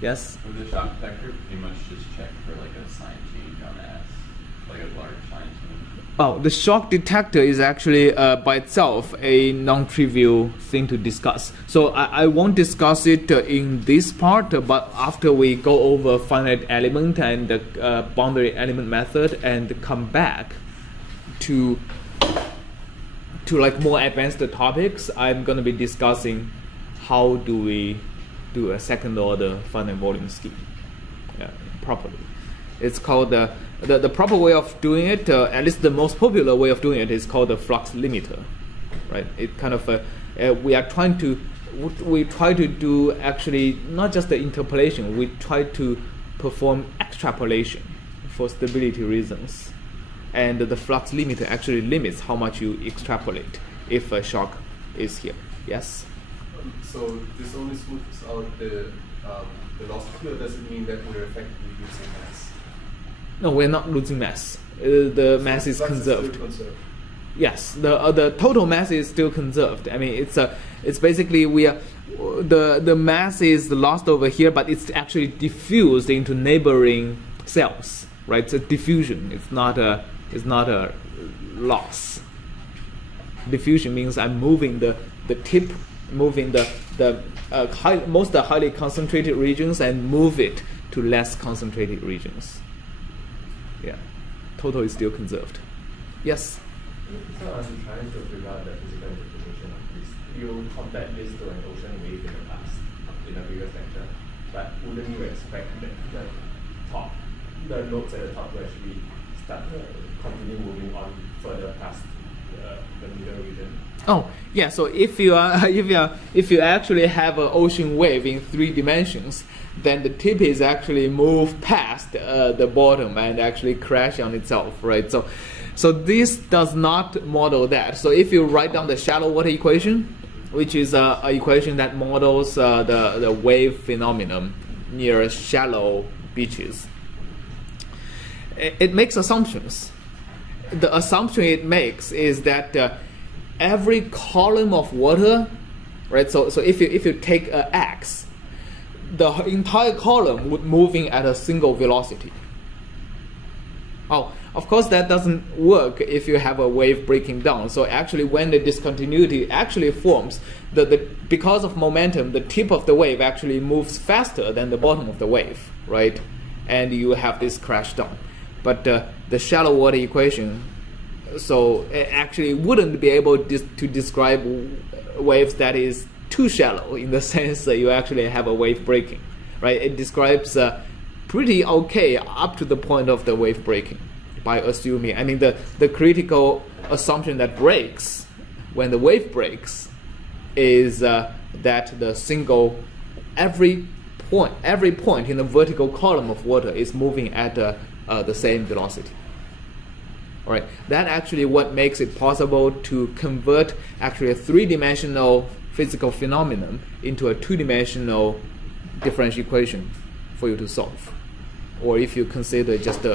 Yes? With the shock detector, pretty much just check for like a sign change on S, like a large sign change. Oh, the shock detector is actually by itself a non-trivial thing to discuss. So I won't discuss it in this part, but after we go over finite element and the boundary element method and come back to like more advanced topics, I'm going to be discussing how do we do a second order finite volume scheme properly. It's called the proper way of doing it, at least the most popular way of doing it, is called the flux limiter, right? It kind of we try to do actually not just the interpolation, we try to perform extrapolation for stability reasons, and the flux limiter actually limits how much you extrapolate if a shock is here. Yes. So this only smooths out the velocity, or does it mean that we're effectively losing mass? No, we're not losing mass. The mass is conserved. Yes, the total mass is still conserved. I mean, it's basically the mass is lost over here, but it's actually diffused into neighboring cells, right? It's a diffusion. It's not a loss. Diffusion means I'm moving the tip, moving the most highly concentrated regions and move it to less concentrated regions. Yeah, total is still conserved. Yes? So I'm trying to figure out the physical interpretation of this. You compared this to an ocean wave in the past, in the previous lecture, but wouldn't you expect that the nodes at the top to actually start continue moving on further past the middle region? Oh, yeah. So if you actually have an ocean wave in 3 dimensions, then the tip is actually move past the bottom and actually crash on itself, right? So this does not model that. So if you write down the shallow water equation, which is an equation that models the wave phenomenon near shallow beaches, it makes assumptions. The assumption it makes is that every column of water, right? So if you take an x, the entire column would moving at a single velocity. Oh, of course that doesn't work if you have a wave breaking down. So actually, when the discontinuity actually forms, because of momentum, the tip of the wave actually moves faster than the bottom of the wave, right? And you have this crash down. But the shallow water equation, so it actually wouldn't be able to describe waves that is too shallow in the sense that you actually have a wave breaking, right? It describes pretty okay up to the point of the wave breaking by assuming, I mean, the critical assumption that breaks when the wave breaks is that every point in the vertical column of water is moving at the same velocity. All right, that actually what makes it possible to convert actually a 3-dimensional physical phenomenon into a 2-dimensional differential equation for you to solve. Or if you consider just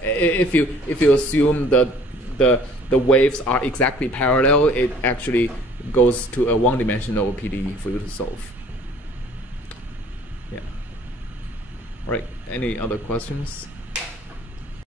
if you assume that the waves are exactly parallel, it actually goes to a 1-dimensional PDE for you to solve. Yeah. All right. Any other questions?